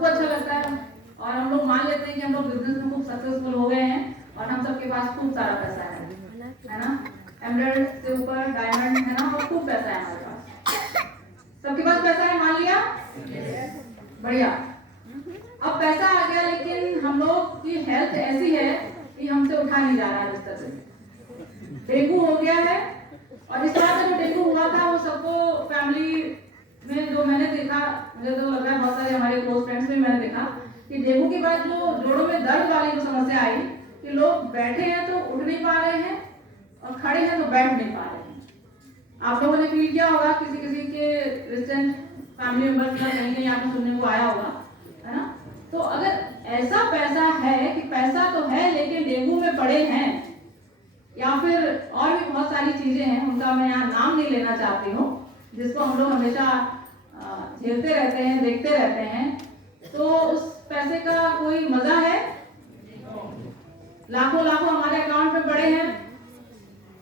बहुत अच्छा लगता है और हम लोग मान लेते हैं कि हम लोग बिजनेस में खूब सक्सेसफुल हो गए हैं और हम सबके पास खूब सारा पैसा है ना। एमराल्ड से ऊपर डायमंड है ना, और खूब पैसा है हमारे पास, सबके पास पैसा है, मान लिया। बढ़िया। अब पैसा आ गया, लेकिन हम लोग की हेल्थ ऐसी है कि हमसे उठा नहीं जा रहा है बिस्तर से। डेंगू हो गया है और इस तरह से जो डेंगू हुआ था वो सबको फैमिली में जो मैंने देखा, मुझे तो लग रहा है बहुत सारे हमारे क्लोज फ्रेंड्स में मैंने देखा कि डेंगू के बाद जो जोड़ों में दर्द वाली जो समस्या आई कि लोग बैठे हैं तो उठ नहीं पा रहे हैं और खड़े हैं तो बैठ नहीं पा रहे हैं। आप लोगों ने फील किया होगा, किसी किसी के रिसेंट फैमिली मेंबर्स का कहीं कहीं आपको सुनने को आया होगा, है ना। तो अगर ऐसा पैसा है कि पैसा तो है लेकिन डेंगू में पड़े हैं, या फिर और भी बहुत सारी चीजें हैं, उनका मैं यहाँ नाम नहीं लेना चाहती हूँ, जिसको हम लोग हमेशा झेलते रहते हैं, देखते रहते हैं, तो उस पैसे का कोई मजा है? लाखों लाखों हमारे अकाउंट में पड़े हैं,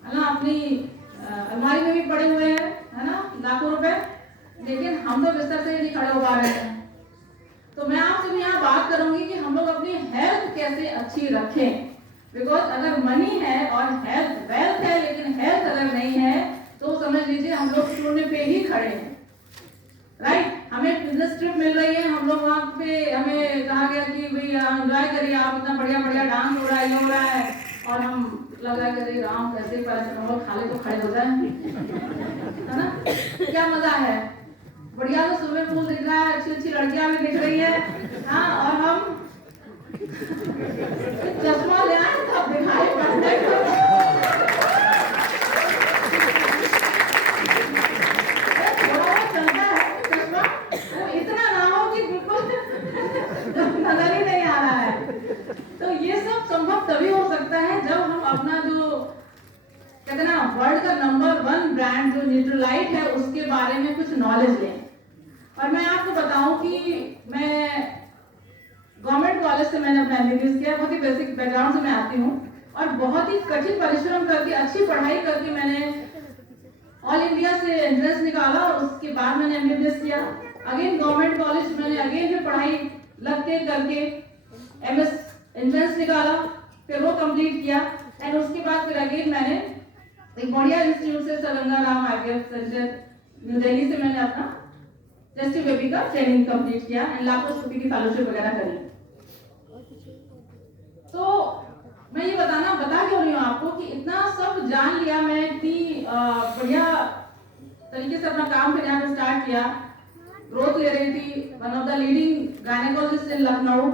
है ना, अपनी अलमारी में भी पड़े हुए हैं, है ना, लाखों रुपए, लेकिन हम तो बिस्तर से ही नहीं खड़े हो पा रहे हैं। तो मैं आपसे भी यहाँ बात करूंगी कि हम लोग अपनी हेल्थ कैसे अच्छी रखें, बिकॉज अगर मनी है और हेल्थ वेल्थ है लेकिन हेल्थ अगर नहीं है तो समझ लीजिए हम लोग शून्य पे ही खड़े हैं, राइट। हमें बिजनेस ट्रिप मिल रही है, हम लोग वहाँ पे हमें कहा गया कि भाई एंजॉय करिए, आप इतना बढ़िया बढ़िया डांस हो रहा है, ये हो रहा है, और हम लग रहा है कि राम कैसे पैरासिटामोल खा ले तो खड़े हो जाए, है ना, क्या मजा है। बढ़िया तो स्विमिंग पूल दिख रहा है, अच्छी अच्छी लड़कियां भी दिख रही है, हाँ, और हम चश्मा ले आए तब दिखाई पड़ता है। नजर ही नहीं आ रहा है। तो ये सब संभव तभी हो सकता है जब हम अपना जो कहते हैं ना वर्ल्ड का नंबर 1 ब्रांड जो न्यूट्रलाइट है उसके बारे में कुछ नॉलेज लें। और मैं आपको बताऊं कि मैं गवर्नमेंट कॉलेज से मैंने अपना एमबीबीएस किया, बहुत ही बेसिक बैकग्राउंड से मैं आती हूँ और बहुत ही कठिन परिश्रम करके अच्छी पढ़ाई करके मैंने ऑल इंडिया से एंट्रेंस निकाला और उसके बाद मैंने एमबीबीएस किया। अगेन गवर्नमेंट कॉलेज मैंने अगेन भी पढ़ाई लग के करके एमएस एंट्रेंस निकाला, फिर वो कंप्लीट किया एंड उसके बाद फिर अगेन मैंने एक बढ़िया इंस्टीट्यूट से Gangaram IVF centre new Delhi से मैंने अपना टेस्टिंग बेबी का ट्रेनिंग कंप्लीट किया एंड लापोस्कोपी की फेलोशिप वगैरह करी। तो मैं ये बता क्यों रही हूँ आपको कि इतना सब जान लिया, मैं इतनी बढ़िया तरीके से अपना काम फिर यहाँ पे स्टार्ट किया, ग्रोथ ले रही थी, one of the leading gynaecologist in Lucknow,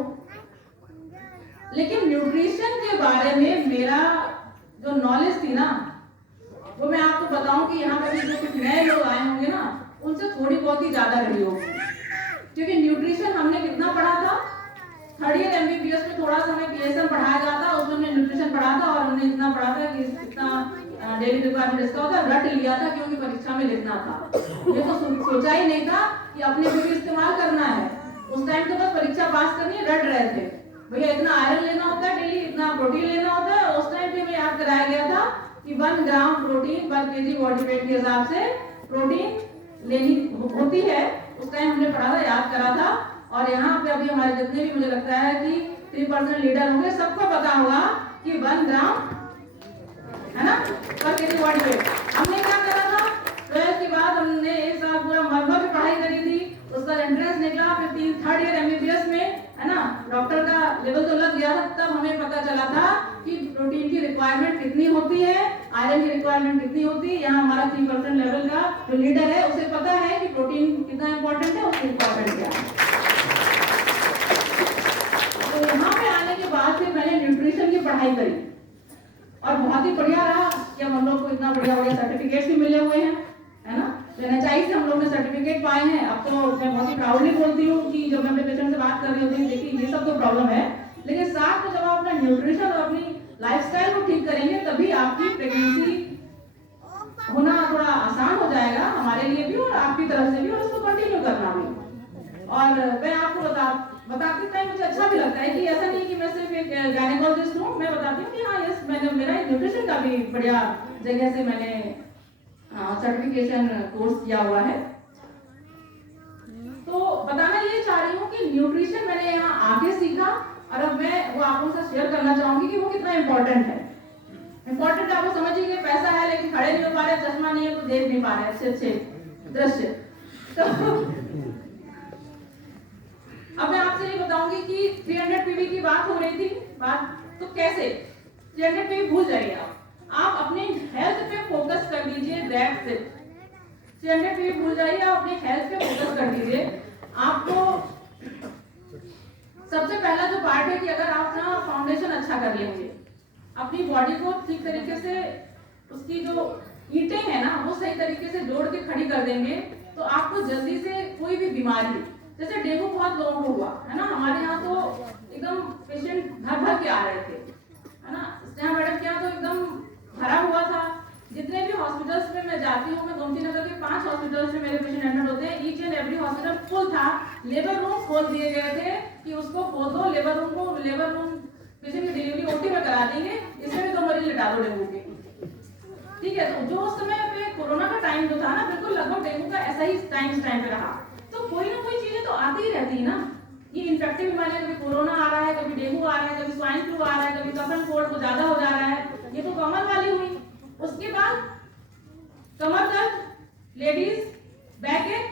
लेकिन न्यूट्रिशन के बारे में मेरा जो नॉलेज थी ना वो मैं आपको बताऊं कि यहाँ पर जो कुछ नए लोग आए होंगे ना उनसे थोड़ी बहुत ही ज्यादा रही होगी, क्योंकि न्यूट्रिशन हमने कितना पढ़ा था, थर्ड ईयर एमबीबीएस में थोड़ा सा हमें पीएसएम पढ़ाया जाता, उसमें हमने न्यूट्रिशन पढ़ा था और हमने इतना पढ़ा था कि इतना डेली रिक्वायरमेंट इसका होता है, रट लिया था क्योंकि परीक्षा में लिखना था। ये तो सोचा ही नहीं था कि अपने भी इस्तेमाल करना है, उस टाइम तो बस परीक्षा पास करनी है, रट रहे थे भैया इतना आयरन लेना होता है डेली, इतना प्रोटीन लेना होता है। उस टाइम पे हमें याद कराया गया था कि 1 ग्राम प्रोटीन पर केजी बॉडी वेट के हिसाब से प्रोटीन लेनी होती है, उस टाइम हमने पढ़ा था, याद करा था। और यहाँ पे अभी हमारे जितने भी मुझे लगता है कि 3% लीडर होंगे, सबको पता होगा कि 1 ग्राम है ना पर केजी बॉडी वेट। हमने क्या करा था, 12th के बाद हमने एक साल पूरा मरमर की पढ़ाई करी थी, उसका एंट्रेंस निकला, फिर थर्ड ईयर एमबीबीएस में है ना डॉक्टर का लेवल तो लग गया था, तब हमें पता चला था कि प्रोटीन की रिक्वायरमेंट कितनी होती है, आयरन की रिक्वायरमेंट कितनी होती है। यहाँ हमारा 3% लेवल का जो लीडर है उसे पता है कि प्रोटीन कितना इंपॉर्टेंट है, उसकी रिक्वायरमेंट क्या है। तो यहाँ पे आने के बाद फिर मैंने न्यूट्रिशन की पढ़ाई करी और बहुत ही बढ़िया रहा कि हम लोग को इतना बढ़िया बढ़िया सर्टिफिकेट भी मिले हुए हैं, है ना। एनएचआई से हम लोग ने सर्टिफिकेट पाए हैं। अब तो मैं बहुत ही प्राउडली बोलती हूँ कि जब मैं अपने पेशेंट से बात कर रही होती हूँ, देखिए ये सब तो प्रॉब्लम है, लेकिन साथ में जब आप अपना न्यूट्रिशन और अपनी लाइफस्टाइल को ठीक करेंगे तभी आपकी प्रेगनेंसी होना थोड़ा आसान हो जाएगा, हमारे लिए भी और आपकी तरफ से भी, और उसको कंटिन्यू करना भी। और मैं आपको बताती टाइम मुझे अच्छा भी लगता है कि ऐसा नहीं कि मैं सिर्फ एक गायनेकोलॉजिस्ट हूँ, मैं बताती हूँ कि हाँ यस मैंने मेरा न्यूट्रिशन का भी बढ़िया जगह से मैंने सर्टिफिकेशन कोर्स किया हुआ है। तो बताना ये चाह रही हूँ कि न्यूट्रिशन और अब मैं वो आप लोगों से शेयर करना चाहूंगी कि वो कितना इंपॉर्टेंट है। इंपॉर्टेंट आपको समझिए कि पैसा है लेकिन खड़े नहीं हो पा रहे, चश्मा नहीं है तो देख नहीं पा रहे अच्छे अच्छे दृश्य। तो अब मैं आपसे ये बताऊंगी कि 300 पीवी की बात हो रही थी, बात तो कैसे 300 पीवी भूल जाइए, आप अपने हेल्थ पे फोकस कर दीजिए। That's it. 300 पीवी भूल जाइए, आप अपने हेल्थ पे फोकस कर दीजिए। आपको सबसे पहला जो पार्ट है कि अगर आप ना फाउंडेशन अच्छा कर लेंगे, अपनी बॉडी को ठीक तरीके से उसकी जो ईंटें हैं ना वो सही तरीके से जोड़ के खड़ी कर देंगे, तो आपको जल्दी से कोई भी बीमारी, जैसे डेंगू बहुत लोगों को हुआ है ना, हमारे यहाँ तो एकदम पेशेंट भर भर के आ रहे थे, है ना। स्नेहा मैडम के यहाँ तो एकदम भरा हुआ था। जितने भी हॉस्पिटल्स में मैं जाती हूँ, मैं गोमती नगर के 5 हॉस्पिटल्स में मेरे पेशेंट एडमिट होते हैं, each and every hospital full था। लेबर रूम खोल दिए गए थे कि उसको खोल दो, लेबर रूम पेशेंट की डिलीवरी ओटी में करा देंगे, इसमें भी 2 मरीज लिटा दो डेंगू के, ठीक है। तो जो उस समय पे कोरोना का टाइम जो था ना, बिल्कुल लगभग डेंगू का ऐसा ही टाइम पे रहा। तो कोई ना कोई चीजें तो आती ही रहती है ना, ये इन्फेक्टिव बीमारियां, कभी कोरोना आ रहा है, कभी डेंगू आ रहा है, कभी स्वाइन फ्लू आ रहा है, कभी कफ एंड कोल्ड को ज्यादा हो जा रहा है, ये तो कॉमन वाली हुई। उसके बाद कमर दर्द, लेडीज बैक एक,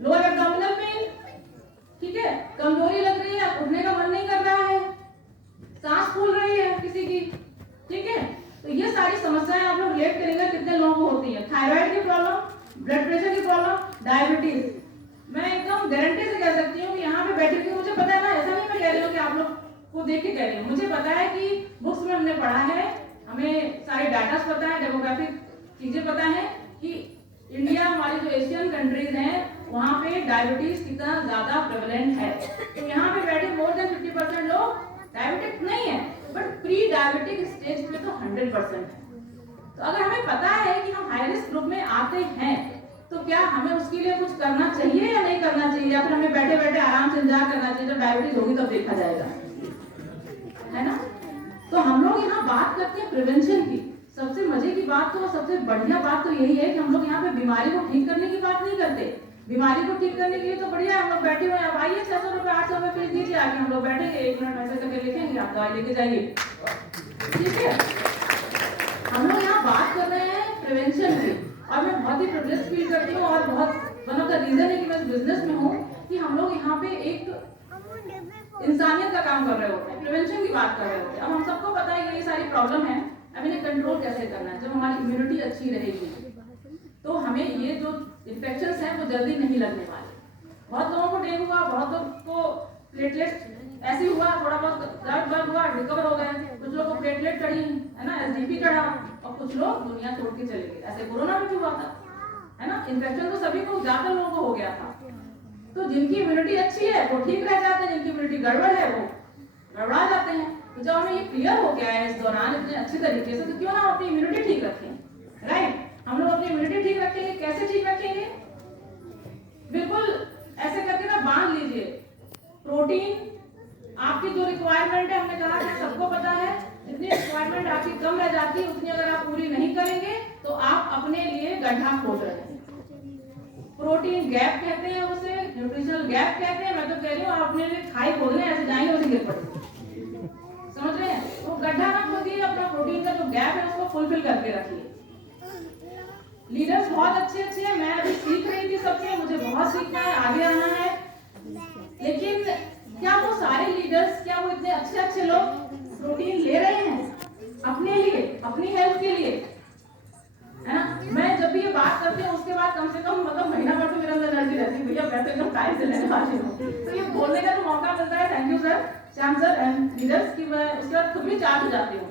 लोअर एब्डोमिनल पेन, ठीक है, कमजोरी लग रही है, उठने का मन नहीं कर रहा है, सांस फूल रही है किसी की, ठीक है। तो ये सारी समस्याएं आप लोग रिलेट करेंगे कितने लोगों को होती है। थायराइड की प्रॉब्लम, ब्लड प्रेशर की प्रॉब्लम, डायबिटीज, मैं एकदम गारंटी से कह सकती हूँ कि यहाँ पे बैठे हुए मुझे पता है ना, ऐसा नहीं मैं कह रही हूँ कि आप लोग को देख के कह रही हूँ, मुझे पता है कि बुक्स में हमने पढ़ा है, हमें सारे डाटा पता है, डेमोग्राफिक चीजें पता है कि इंडिया, हमारी जो एशियन कंट्रीज हैं वहाँ पे डायबिटीज कितना ज्यादा प्रेवलेंट है। तो यहाँ पे बैठे मोर देन 50% लोग डायबिटिक नहीं है, बट प्री डायबिटिक स्टेज पे तो 100% है। तो अगर हमें पता है कि हम हाई रिस्क ग्रुप में आते हैं, तो क्या हमें उसके लिए कुछ करना चाहिए या नहीं करना चाहिए, या फिर हमें बैठे बैठे आराम से इंतजार करना चाहिए, जब डायबिटीज होगी तब देखा जाएगा, है ना। तो हम लोग यहाँ बात करते हैं प्रिवेंशन की। सबसे मजे की बात तो, सबसे बढ़िया बात तो यही है कि हम लोग यहाँ पे बीमारी को ठीक करने की बात नहीं करते। बीमारी को ठीक करने के लिए तो बढ़िया हम लोग बैठे हुए हैं, अब आइए 600 रुपए 800 रुपए फीस दीजिए, आके हम लोग बैठेंगे, 1 मिनट ऐसे करके लिखेंगे, आप दवाई लेके जाइए, ठीक है। हम लोग यहाँ बात कर रहे हैं प्रिवेंशन की, और मैं बहुत ही प्रिविलेज फील करती हूँ, और बहुत वन ऑफ द रीजन है कि मैं बिजनेस में हूँ, कि हम लोग यहाँ पे एक इंसानियत का काम कर रहे होते हैं, प्रिवेंशन की बात कर रहे होते हैं। अब हम सबको पता है कि ये सारी प्रॉब्लम है, अब इन्हें कंट्रोल कैसे करना है। जब हमारी इम्यूनिटी अच्छी रहेगी तो हमें ये जो इन्फेक्शंस हैं वो जल्दी नहीं लगने वाले। बहुत लोगों को डेंगू हुआ, बहुत लोगों को प्लेटलेट ऐसे हुआ, थोड़ा बहुत दर्द हुआ, रिकवर हो गए, कुछ लोगों को प्लेटलेट चढ़ी, है ना, एसडीपी चढ़ा, और कुछ लोग दुनिया छोड़ के चले गए। ऐसे कोरोना में भी हुआ था, है ना। इन्फेक्शन तो सभी को, ज्यादा लोगों को हो गया था। तो जिनकी इम्यूनिटी अच्छी है वो ठीक रह जाते हैं, जिनकी इम्यूनिटी गड़बड़ है वो गड़बड़ा जाते हैं। तो जब हमें ये क्लियर हो गया है इस दौरान इतने अच्छे तरीके से, तो क्यों ना अपनी इम्यूनिटी ठीक रखें, राइट। हम लोग अपनी इम्यूनिटी ठीक रखेंगे, कैसे ठीक रखेंगे, बिल्कुल ऐसे करके ना बांध लीजिए। प्रोटीन आपकी जो रिक्वायरमेंट है, हमने कहा था सबको पता है, जितनी रिक्वायरमेंट आपकी कम रह जाती है उतनी अगर आप पूरी नहीं करेंगे तो आप अपने लिए गड्ढा खोद रहे हैं। प्रोटीन गैप कहते हैं उसे, न्यूट्रिशनल गैप कहते हैं। मैं तो कह रही हूँ आप अपने लिए खाई खोदने ऐसे जाएंगे उसे गिर पड़ेंगे, समझ रहे हैं। वो गड्ढा ना खोदिए, अपना प्रोटीन का जो गैप है उसको फुलफिल करके रखिए। लीडर्स बहुत अच्छे हैं, मैं अभी सीख रही थी सबसे, मुझे बहुत सीखना है, आगे आना है, लेकिन क्या वो सारे लीडर्स, क्या वो इतने अच्छे लोग प्रोटीन ले रहे हैं अपने लिए, अपनी हेल्थ के लिए, है ना। मैं जब भी ये बात करती हूँ उसके बाद कम से कम मतलब महीना भर तो मेरे अंदर एनर्जी रहती है, भैया मैं तो एकदम टाइम से लेने वाली हूँ। तो ये बोलने का जो मौका मिलता है, thank you sir, Shyam sir and leaders की, मैं उसके बाद खुद भी चार्ज हो जाती हूँ।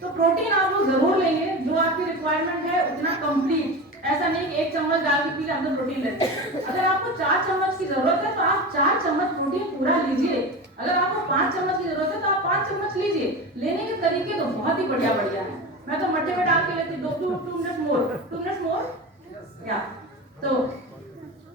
तो प्रोटीन आप लोग जरूर लेंगे, जो आपकी रिक्वायरमेंट है उतना कंप्लीट, ऐसा नहीं कि 1 चम्मच डाल के पीले अंदर प्रोटीन लेते हैं। अगर आपको 4 चम्मच की जरूरत है तो आप 4 चम्मच प्रोटीन पूरा लीजिए। अगर आपको 5 चम्मच की जरूरत है तो आप 5 चम्मच लीजिए। लेने के तरीके तो बहुत ही बढ़िया है। मैं तो मट्टे में डाल के लेती हूँ, 2 मिनट मोर या। तो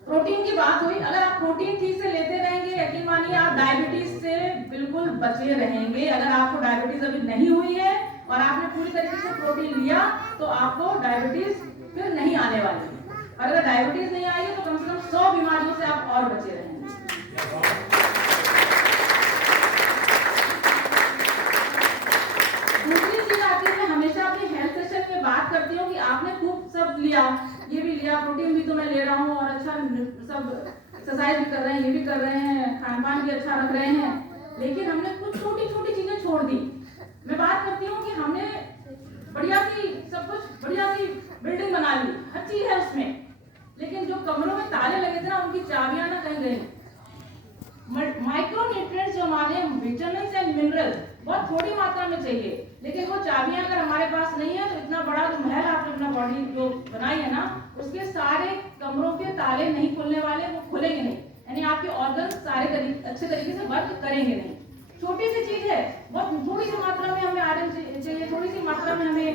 प्रोटीन की बात हुई, अगर आप प्रोटीन ठीक से लेते रहेंगे, यकीन मानिए आप डायबिटीज से बिल्कुल बचे रहेंगे। अगर आपको डायबिटीज अभी नहीं हुई है और आपने पूरी तरीके से प्रोटीन लिया तो आपको डायबिटीज फिर नहीं आने वाली है, और अगर डायबिटीज नहीं आई है तो कम से कम 100 बीमारियों से आप और बचे रहेंगे। लिया, ये भी लिया, प्रोटीन भी तो मैं ले रहा हूँ और अच्छा सब एक्सरसाइज भी कर रहे हैं, ये भी कर रहे हैं, खान पान भी अच्छा रख रहे हैं, लेकिन हमने कुछ छोटी छोटी चीजें छोड़ दी। मैं बात करती हूँ कि हमने बढ़िया सी सब कुछ बढ़िया सी बिल्डिंग बना ली, हर चीज है उसमें, लेकिन जो कमरों में ताले लगे थे ना उनकी चाबियां ना कहीं गई। माइक्रोन्यूट्रिएंट्स जो हमारे विटामिन्स एंड मिनरल्स बहुत थोड़ी मात्रा में चाहिए, लेकिन वो चाबियां अगर हमारे पास नहीं है तो इतना बड़ा जो महल आपने अपना बॉडी जो बनाई है ना, उसके सारे कमरों के ताले नहीं खुलने वाले, वो खुलेंगे नहीं, यानी आपके ऑर्गन सारे अच्छे तरीके से वर्क करेंगे नहीं। छोटी सी चीज है, बहुत थोड़ी सी मात्रा में हमें आयरन चाहिए, थोड़ी सी मात्रा में हमें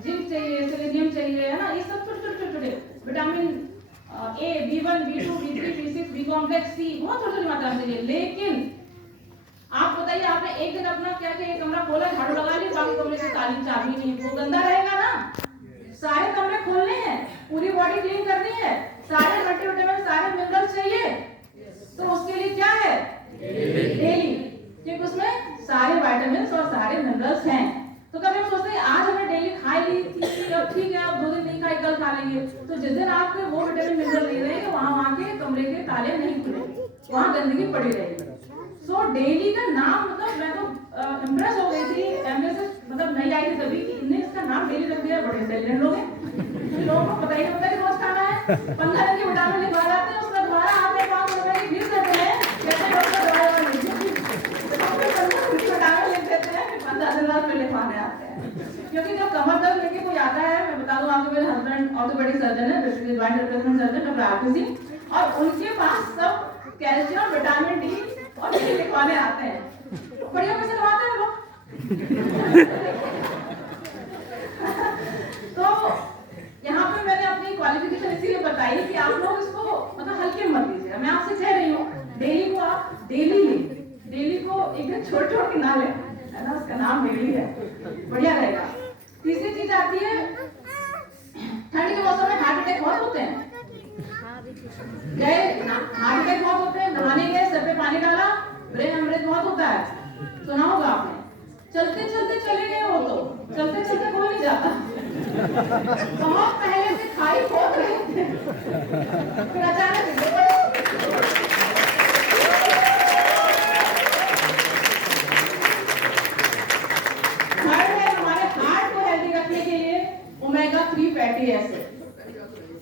जिंक चाहिए, सेलेनियम चाहिए, है ना, ये सब छोटे छोटे vitamin A, B1, B2, B3, B6, B complex, C बहुत छोटी छोटी मात्रा में चाहिए। लेकिन आप बताइए, आपने एक दिन अपना क्या किया, कमरा खोला, झाड़ू लगा ली, बाकी कमरे से ताली चाबी नहीं, वो गंदा रहेगा ना। सारे कमरे खोलने हैं, पूरी बॉडी क्लीन करनी है, सारे मल्टीविटामिन सारे मिनरल्स चाहिए, तो उसके लिए क्या है, डेली, क्योंकि उसमें सारे विटामिन और सारे मिनरल्स हैं। तो कभी हम सोचते हैं आज हमें डेली खा ली थी, अब ठीक है, अब 2 दिन नहीं खाई, कल खा लेंगे, तो जिस दिन आप वो विटामिन मिनरल ले रहे हैं वहां के कमरे के ताले नहीं खुलेंगे, वहां गंदगी पड़ी रहेगी। सो डेली का नाम, मतलब मैं तो इम्प्रेस हो गई थी, एमबीए से मतलब नहीं आई थी तभी कि इन्हें इसका नाम डेली रख दिया। बड़े इंटेलिजेंट लोग हैं, लोगों को पता ही नहीं होता कि रोज खाना है, 15 दिन की विटामिन लिखवा जाते हैं, उसका दोबारा आपने 5 रुपए की फीस देते हैं, जैसे डॉक्टर दवाई लिख देते हैं, 15 दिन बाद फिर लिखवाने आते हैं। क्योंकि जब कमर दर्द लेके कोई आता है, मैं बता दूं आपके, मेरे हस्बैंड ऑर्थोपेडिक सर्जन है, basically joint replacement surgeon doctor RP Singh, और उनके पास सब कैल्शियम, विटामिन डी और ये लिखवाने आते हैं, बढ़िया पैसे लगाते हैं लोग। तो यहाँ पे मैंने अपनी क्वालिफिकेशन इसीलिए बताई कि आप लोग इसको मतलब हल्के मत लीजिए। मैं आपसे कह रही हूँ डेली को आप डेली लें, डेली को एक दिन छोड़ छोड़ के ना लें, है ना, उसका नाम डेली है, बढ़िया रहेगा। तीसरी चीज आती है, ठंड के मौसम में हार्ट अटैक बहुत होते हैं, हार्ट अटैक बहुत होते हैं, नहाने गए, सर पे पानी डाला, ब्रेन हेमरेज बहुत होता है, सुना होगा आपने। चलते चलते चले गए हो तो चलते चलते कोई नहीं जाता, बहुत पहले से खाई खोद रहे थे, फिर अचानक हमारे हार्ट को हेल्दी रखने के लिए ओमेगा 3 फैटी एसिड।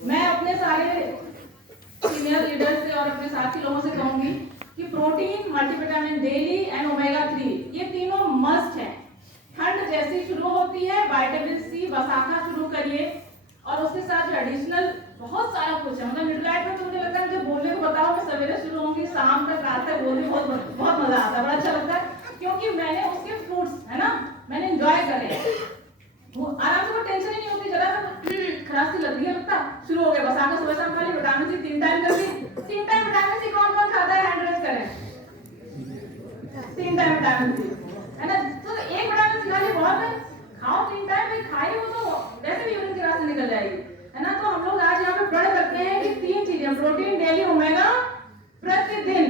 मैं अपने सारे सीनियर लीडर से और अपने साथी लोगों से कहूंगी कि protein, multivitamin daily and omega 3 ये तीनों मस्ट हैं। ठंड जैसी शुरू होती है, विटामिन सी बसाखा शुरू करिए, और उसके साथ जो एडिशनल बहुत सारा कुछ है, मतलब मिडनाइट में तो मुझे लगता है मुझे बोलने को बताओ, मैं सवेरे शुरू होंगी, शाम तक रात तक बोलने बहुत मजा आता है, बड़ा अच्छा लगता है, क्योंकि मैंने उसके फ्रूट्स, है ना, मैंने एंजॉय करे, वो आराम से, वो टेंशन ही नहीं होती, जरा सा खरासी लग रही है लगता, शुरू हो गया, बसाखा सुबह शाम खा ली, विटामिन सी 3 टाइम कर ली, 3 टाइम विटामिन सी कौन कौन खाता है, हैंड रेज करें, 3 टाइम विटामिन सी, है ना, तो एक विटामिन सी खाली बहुत है, खाओ 3 टाइम, भाई खाई हो तो वैसे भी यूरिन की रास्ते निकल जाएगी, है ना। तो हम लोग आज यहाँ पे प्रण करते हैं कि 3 चीजें, प्रोटीन डेली, ओमेगा प्रतिदिन,